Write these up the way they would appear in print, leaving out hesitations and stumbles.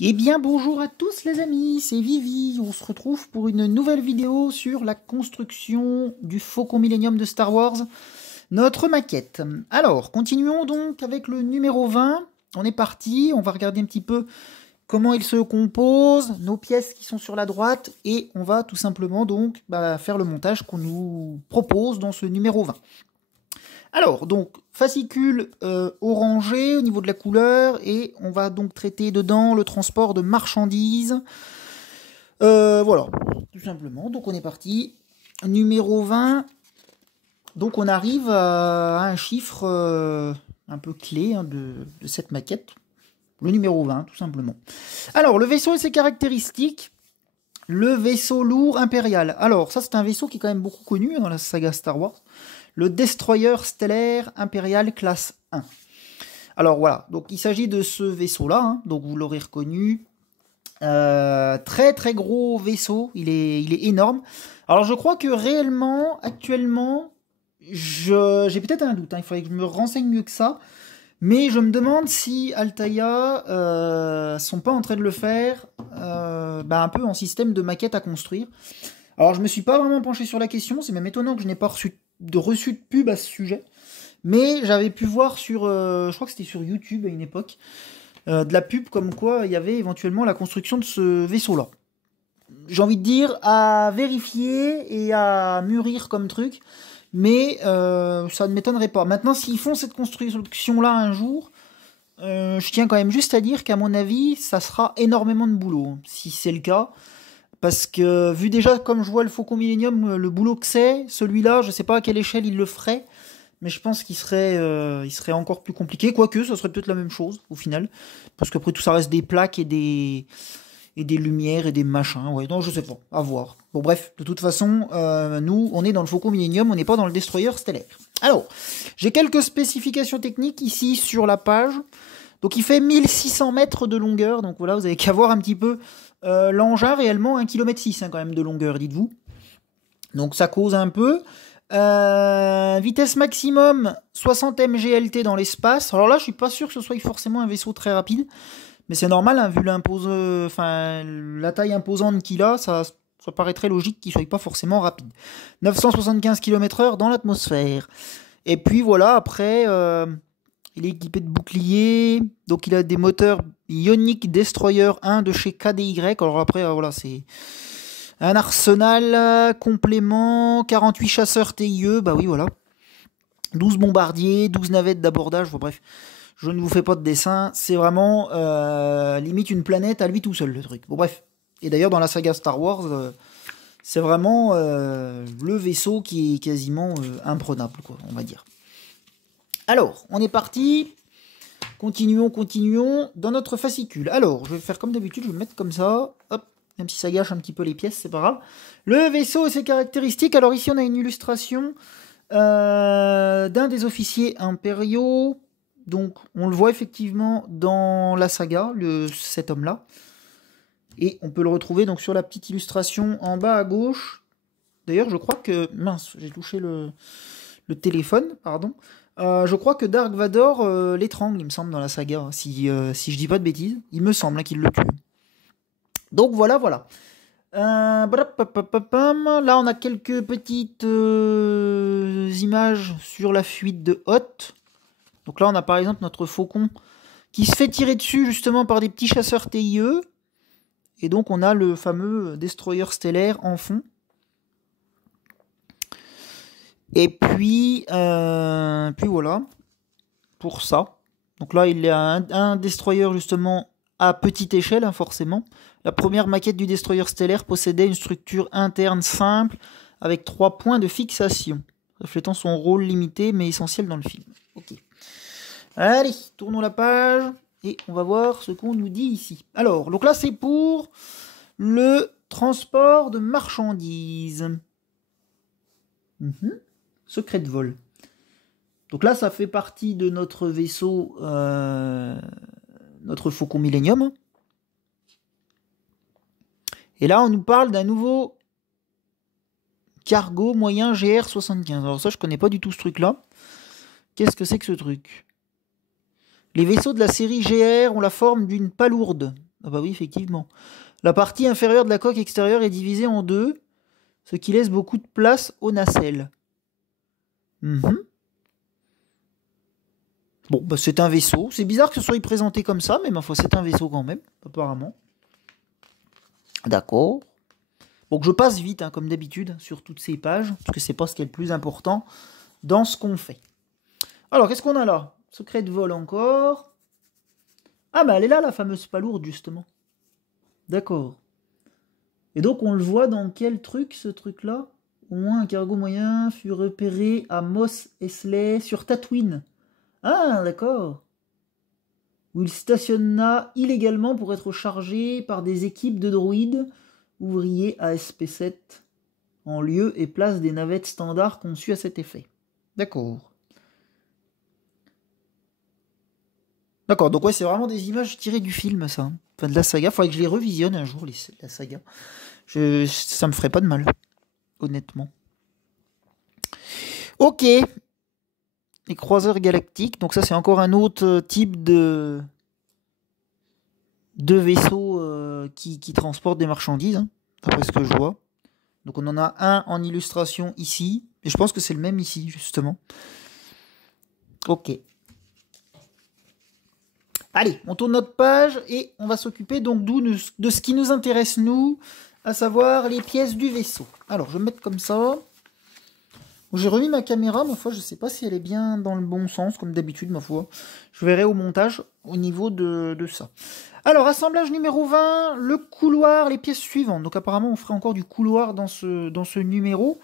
Eh bien bonjour à tous les amis, c'est Vivi, on se retrouve pour une nouvelle vidéo sur la construction du Faucon Millenium de Star Wars, notre maquette. Alors, continuons donc avec le numéro 20, on est parti, on va regarder un petit peu comment il se compose, nos pièces qui sont sur la droite, et on va tout simplement donc faire le montage qu'on nous propose dans ce numéro 20. Alors, donc, fascicule orangé au niveau de la couleur, et on va donc traiter dedans le transport de marchandises. Voilà, tout simplement. Donc, on est parti. Numéro 20. Donc, on arrive à un chiffre un peu clé de cette maquette. Le numéro 20, tout simplement. Alors, le vaisseau et ses caractéristiques. Le vaisseau lourd impérial. Alors, ça, c'est un vaisseau qui est quand même beaucoup connu dans la saga Star Wars. Le Destroyer stellaire impérial classe 1. Alors voilà, donc il s'agit de ce vaisseau-là, hein, donc vous l'aurez reconnu. Très très gros vaisseau, il est énorme. Alors je crois que réellement, actuellement, j'ai peut-être un doute, hein, il faudrait que je me renseigne mieux que ça. Mais je me demande si Altaïa sont pas en train de le faire un peu en système de maquette à construire. Alors je me suis pas vraiment penché sur la question, c'est même étonnant que je n'ai pas reçu de pub à ce sujet. Mais j'avais pu voir sur, je crois que c'était sur YouTube à une époque, de la pub comme quoi il y avait éventuellement la construction de ce vaisseau-là. J'ai envie de dire à vérifier et à mûrir comme truc, mais ça ne m'étonnerait pas. Maintenant, s'ils font cette construction-là un jour, je tiens quand même juste à dire qu'à mon avis, ça sera énormément de boulot, si c'est le cas. Parce que vu déjà comme je vois le Faucon Millenium, le boulot que c'est, celui-là, je sais pas à quelle échelle il le ferait, mais je pense il serait encore plus compliqué. Quoique, ça serait peut-être la même chose au final, parce qu'après tout ça reste des plaques et des lumières et des machins. Ouais, non, je sais pas, à voir. Bon bref, de toute façon, nous, on est dans le Faucon Millenium, on n'est pas dans le Destroyer stellaire. Alors, j'ai quelques spécifications techniques ici sur la page. Donc il fait 1600 mètres de longueur, donc voilà, vous avez qu'à voir un petit peu l'engin réellement 1,6 km quand même de longueur, dites-vous. Donc ça cause un peu. Vitesse maximum 60 mglt dans l'espace. Alors là, je suis pas sûr que ce soit forcément un vaisseau très rapide, mais c'est normal, hein, vu la taille imposante qu'il a, ça paraîtrait logique qu'il soit pas forcément rapide. 975 km/h dans l'atmosphère. Et puis voilà, après, il est équipé de boucliers, donc il a des moteurs Ioniq Destroyer 1 de chez KDY. Alors après, voilà, c'est un arsenal complément, 48 chasseurs TIE, bah oui, voilà. 12 bombardiers, 12 navettes d'abordage, enfin, bref, je ne vous fais pas de dessin, c'est vraiment limite une planète à lui tout seul, le truc. Bon, bref. Et d'ailleurs, dans la saga Star Wars, c'est vraiment le vaisseau qui est quasiment imprenable, quoi, on va dire. Alors, on est parti. Continuons dans notre fascicule. Alors, je vais faire comme d'habitude, je vais me mettre comme ça. Hop, même si ça gâche un petit peu les pièces, c'est pas grave. Le vaisseau et ses caractéristiques. Alors ici, on a une illustration d'un des officiers impériaux. Donc, on le voit effectivement dans la saga, cet homme-là. Et on peut le retrouver donc sur la petite illustration en bas à gauche. D'ailleurs, je crois que... Mince, j'ai touché le téléphone, pardon. Je crois que Dark Vador l'étrangle, il me semble, dans la saga, si je dis pas de bêtises. Il me semble qu'il le tue. Donc voilà. Là, on a quelques petites images sur la fuite de Hoth. Donc là, on a par exemple notre faucon qui se fait tirer dessus justement par des petits chasseurs TIE. Et donc on a le fameux destroyer stellaire en fond. Et puis voilà, pour ça. Donc là, il y a un destroyer justement à petite échelle, hein, forcément. La première maquette du destroyer stellaire possédait une structure interne simple avec 3 points de fixation, reflétant son rôle limité mais essentiel dans le film. Ok. Allez, tournons la page et on va voir ce qu'on nous dit ici. Alors, donc là, c'est pour le transport de marchandises. Secret de vol. Donc là, ça fait partie de notre vaisseau, notre Faucon Millenium. Et là, on nous parle d'un nouveau cargo moyen GR75. Alors ça, je connais pas du tout ce truc-là. Qu'est-ce que c'est que ce truc? Les vaisseaux de la série GR ont la forme d'une palourde, Ah bah oui, effectivement. La partie inférieure de la coque extérieure est divisée en deux, ce qui laisse beaucoup de place aux nacelles. Bon, bah c'est un vaisseau. C'est bizarre que ce soit présenté comme ça, mais ma foi, c'est un vaisseau quand même, apparemment. D'accord. Donc je passe vite, hein, comme d'habitude, sur toutes ces pages, parce que c'est pas ce qui est le plus important dans ce qu'on fait. Alors, qu'est-ce qu'on a là? Secret de vol encore. Ah, bah elle est là, la fameuse palourde, justement. D'accord. Et donc, on le voit dans quel truc, ce truc-là? Au moins, un cargo moyen fut repéré à Mos Eisley sur Tatooine. Ah, d'accord. Où il stationna illégalement pour être chargé par des équipes de droïdes ouvriers ASP-7 en lieu et place des navettes standards conçues à cet effet. D'accord. D'accord, donc ouais, c'est vraiment des images tirées du film, ça. Enfin, de la saga. Faudrait que je les revisionne un jour, la saga. Ça me ferait pas de mal, honnêtement. Ok. Les croiseurs galactiques. Donc ça, c'est encore un autre type de vaisseaux qui transportent des marchandises, hein, d'après ce que je vois. Donc on en a un en illustration ici. Et je pense que c'est le même ici, justement. Ok. Allez, on tourne notre page et on va s'occuper donc de ce qui nous intéresse, nous, à savoir les pièces du vaisseau. Alors, je vais me mettre comme ça. J'ai remis ma caméra, ma foi, je ne sais pas si elle est bien dans le bon sens, comme d'habitude, ma foi. Je verrai au montage au niveau de ça. Alors, assemblage numéro 20, le couloir, les pièces suivantes. Donc apparemment, on ferait encore du couloir dans ce numéro.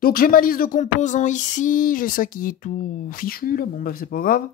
Donc j'ai ma liste de composants ici, j'ai ça qui est tout fichu, là, bon bah c'est pas grave.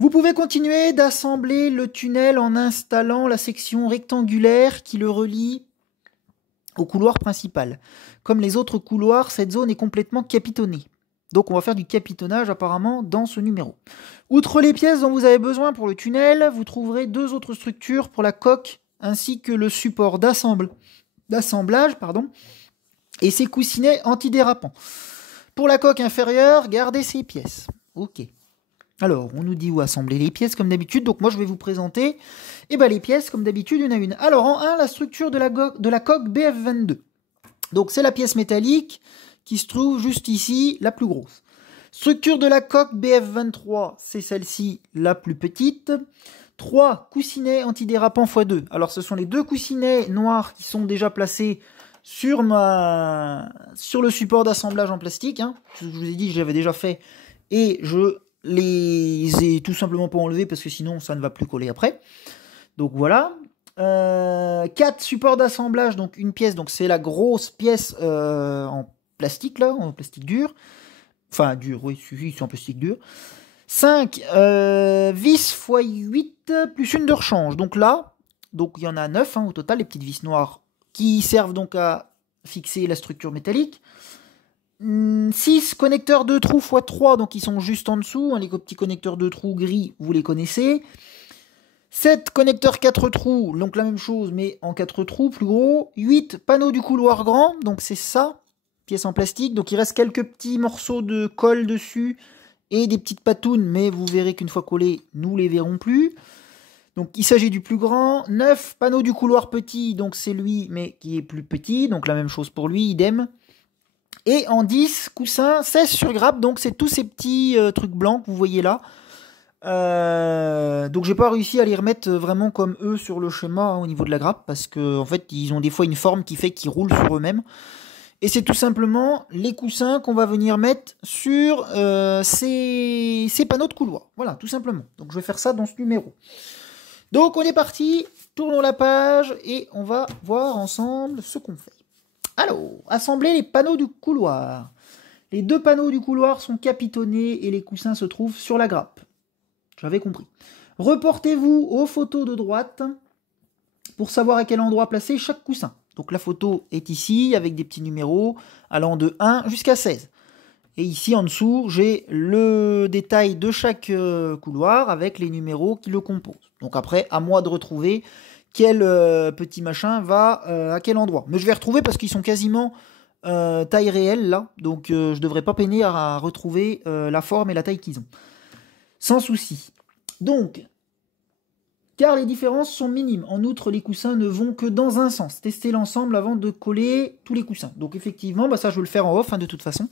Vous pouvez continuer d'assembler le tunnel en installant la section rectangulaire qui le relie au couloir principal. Comme les autres couloirs, cette zone est complètement capitonnée. Donc on va faire du capitonnage apparemment dans ce numéro. Outre les pièces dont vous avez besoin pour le tunnel, vous trouverez deux autres structures pour la coque ainsi que le support d'assemblage, et ses coussinets antidérapants. Pour la coque inférieure, gardez ces pièces. Ok. Alors, on nous dit où assembler les pièces comme d'habitude, donc moi je vais vous présenter les pièces comme d'habitude une à une. Alors en 1, la structure de la coque BF22. Donc c'est la pièce métallique qui se trouve juste ici, la plus grosse. Structure de la coque BF23, c'est celle-ci, la plus petite. 3 coussinets antidérapants x2. Alors ce sont les deux coussinets noirs qui sont déjà placés sur le support d'assemblage en plastique. Hein. Je vous ai dit, j'avais déjà fait et je les ai tout simplement pas enlevés parce que sinon ça ne va plus coller après. Donc voilà. 4 supports d'assemblage, donc une pièce, donc c'est la grosse pièce en plastique là, en plastique dur. Enfin dur, oui, c'est en plastique dur. 5 vis x 8 plus une de rechange. Donc là, donc il y en a 9 au total, les petites vis noires qui servent donc à fixer la structure métallique. 6 connecteurs de trous x 3, donc ils sont juste en dessous. Les petits connecteurs de trous gris, vous les connaissez. 7 connecteurs 4 trous, donc la même chose, mais en 4 trous, plus gros. 8 panneaux du couloir grand, donc c'est ça, pièce en plastique. Donc il reste quelques petits morceaux de colle dessus et des petites patounes, mais vous verrez qu'une fois collés, nous les verrons plus. Donc il s'agit du plus grand. 9 panneaux du couloir petit, donc c'est lui, mais qui est plus petit, donc la même chose pour lui, idem. Et en 10 coussins, 16 sur grappe, donc c'est tous ces petits trucs blancs que vous voyez là. Donc j'ai pas réussi à les remettre vraiment comme eux sur le schéma au niveau de la grappe, parce que en fait ils ont des fois une forme qui fait qu'ils roulent sur eux-mêmes. Et c'est tout simplement les coussins qu'on va venir mettre sur ces panneaux de couloir. Voilà, tout simplement. Donc je vais faire ça dans ce numéro. Donc on est parti, tournons la page et on va voir ensemble ce qu'on fait. Alors, assembler les panneaux du couloir. Les deux panneaux du couloir sont capitonnés et les coussins se trouvent sur la grappe. J'avais compris. Reportez-vous aux photos de droite pour savoir à quel endroit placer chaque coussin. Donc la photo est ici avec des petits numéros allant de 1 jusqu'à 16. Et ici en dessous, j'ai le détail de chaque couloir avec les numéros qui le composent. Donc après, à moi de retrouver quel petit machin va à quel endroit. Mais je vais retrouver parce qu'ils sont quasiment taille réelle là. Donc je devrais pas peiner à retrouver la forme et la taille qu'ils ont. Sans souci. Donc, car les différences sont minimes. En outre, les coussins ne vont que dans un sens. Testez l'ensemble avant de coller tous les coussins. Donc effectivement, bah ça je vais le faire en off, hein, de toute façon.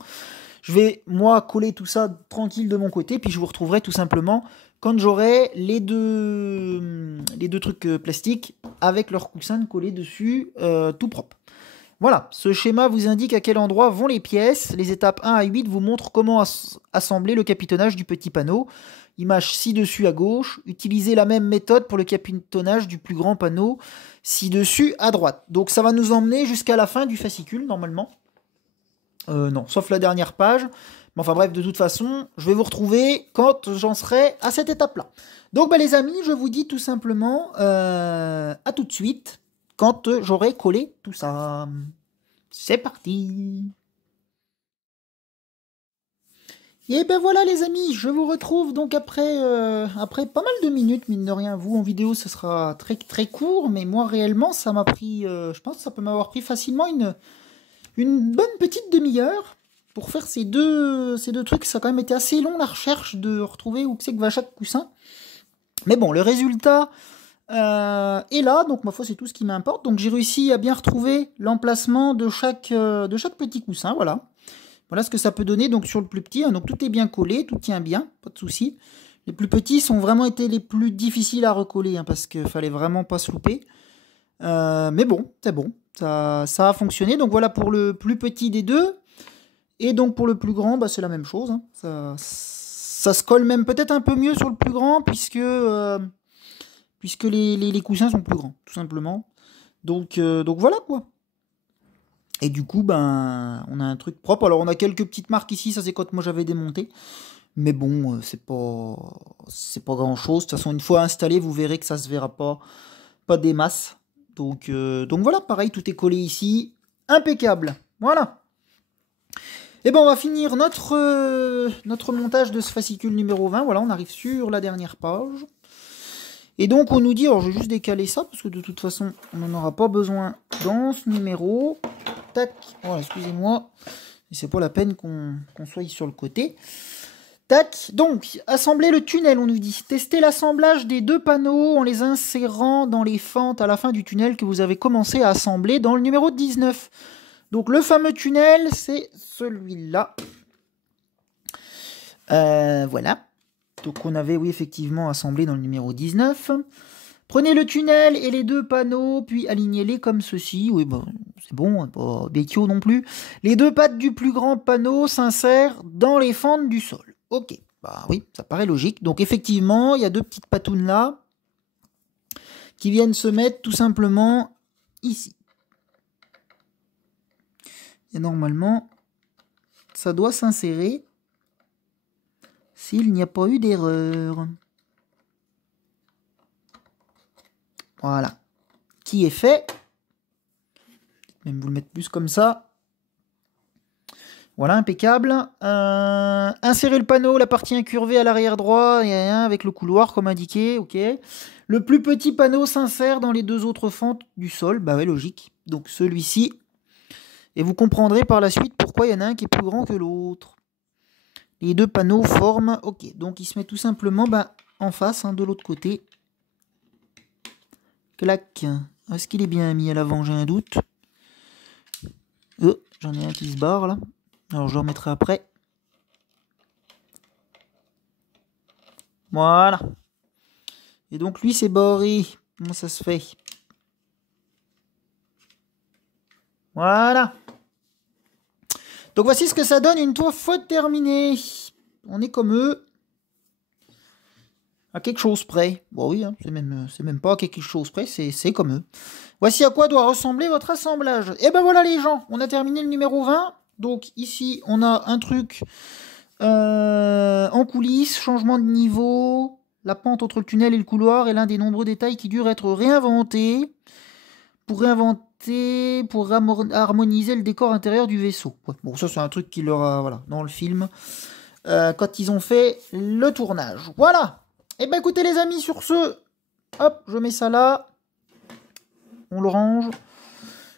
Je vais, moi, coller tout ça tranquille de mon côté, puis je vous retrouverai tout simplement quand j'aurai les deux trucs plastiques avec leurs coussins collés dessus, tout propre. Voilà, ce schéma vous indique à quel endroit vont les pièces. Les étapes 1 à 8 vous montrent comment assembler le capitonnage du petit panneau. Image ci-dessus à gauche. Utilisez la même méthode pour le capitonnage du plus grand panneau ci-dessus à droite. Donc ça va nous emmener jusqu'à la fin du fascicule, normalement. Non, sauf la dernière page. Mais enfin bref, de toute façon, je vais vous retrouver quand j'en serai à cette étape-là. Donc les amis, je vous dis tout simplement à tout de suite quand j'aurai collé tout ça. C'est parti. Et ben voilà les amis, je vous retrouve donc après pas mal de minutes, mine de rien. Vous en vidéo ce sera très très court, mais moi réellement ça m'a pris, je pense que ça peut m'avoir pris facilement une bonne petite demi-heure pour faire ces deux trucs. Ça a quand même été assez long la recherche de retrouver où c'est que va chaque coussin. Mais bon, le résultat est là, donc ma foi c'est tout ce qui m'importe. Donc j'ai réussi à bien retrouver l'emplacement de chaque petit coussin, voilà. Voilà ce que ça peut donner donc sur le plus petit, hein. Donc tout est bien collé, tout tient bien, pas de souci. Les plus petits sont vraiment été les plus difficiles à recoller, hein, parce qu'il fallait vraiment pas se louper. Mais bon, c'est bon, ça a fonctionné. Donc voilà pour le plus petit des deux. Et donc pour le plus grand, bah, c'est la même chose, hein. Ça se colle même peut-être un peu mieux sur le plus grand, puisque les coussins sont plus grands, tout simplement. Donc voilà quoi. Et du coup, ben, on a un truc propre. Alors, on a quelques petites marques ici, ça c'est quand moi j'avais démonté. Mais bon, c'est pas grand chose. De toute façon, une fois installé, vous verrez que ça se verra pas des masses. Donc voilà, pareil, tout est collé ici. Impeccable. Voilà. Et ben, on va finir notre montage de ce fascicule numéro 20. Voilà, on arrive sur la dernière page. Et donc, on nous dit, alors je vais juste décaler ça, parce que de toute façon, on n'en aura pas besoin dans ce numéro. Tac, voilà, excusez-moi, c'est pas la peine qu'on soit sur le côté. Tac, donc, assembler le tunnel, on nous dit. Tester l'assemblage des deux panneaux en les insérant dans les fentes à la fin du tunnel que vous avez commencé à assembler dans le numéro 19. Donc, le fameux tunnel, c'est celui-là. Voilà. Donc, on avait, oui, effectivement, assemblé dans le numéro 19. Prenez le tunnel et les deux panneaux, puis alignez-les comme ceci. Oui, bon, c'est bon, pas béquio non plus. Les deux pattes du plus grand panneau s'insèrent dans les fentes du sol. Ok, bah oui, ça paraît logique. Donc effectivement, il y a deux petites patounes là qui viennent se mettre tout simplement ici. Et normalement, ça doit s'insérer s'il n'y a pas eu d'erreur. Voilà, qui est fait. Même vous le mettre plus comme ça. Voilà, impeccable. Insérez le panneau, la partie incurvée à l'arrière droit, avec le couloir comme indiqué, ok. Le plus petit panneau s'insère dans les deux autres fentes du sol, bah ouais, logique. Donc celui-ci. Et vous comprendrez par la suite pourquoi il y en a un qui est plus grand que l'autre. Les deux panneaux forment, ok. Donc il se met tout simplement en face, hein, de l'autre côté. Clac. Est-ce qu'il est bien mis à l'avant? J'ai un doute. J'en ai un qui se barre là. Alors je le remettrai après. Voilà. Et donc lui c'est barré. Comment ça se fait? Voilà. Donc voici ce que ça donne une fois terminée. On est comme eux. À quelque chose près. Bon oui, hein, c'est même pas à quelque chose près, c'est comme eux. Voici à quoi doit ressembler votre assemblage. Et ben voilà les gens, on a terminé le numéro 20. Donc ici, on a un truc en coulisses, changement de niveau, la pente entre le tunnel et le couloir est l'un des nombreux détails qui durent être réinventés pour harmoniser le décor intérieur du vaisseau. Ouais, bon, ça c'est un truc qui leur a, voilà, dans le film, quand ils ont fait le tournage. Voilà. Et ben écoutez les amis, sur ce, hop, je mets ça là, on le range.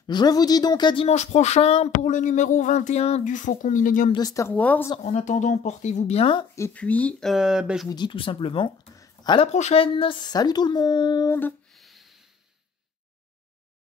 Je vous dis donc à dimanche prochain pour le numéro 21 du Faucon Millenium de Star Wars. En attendant, portez-vous bien. Et puis, je vous dis tout simplement À la prochaine, salut tout le monde!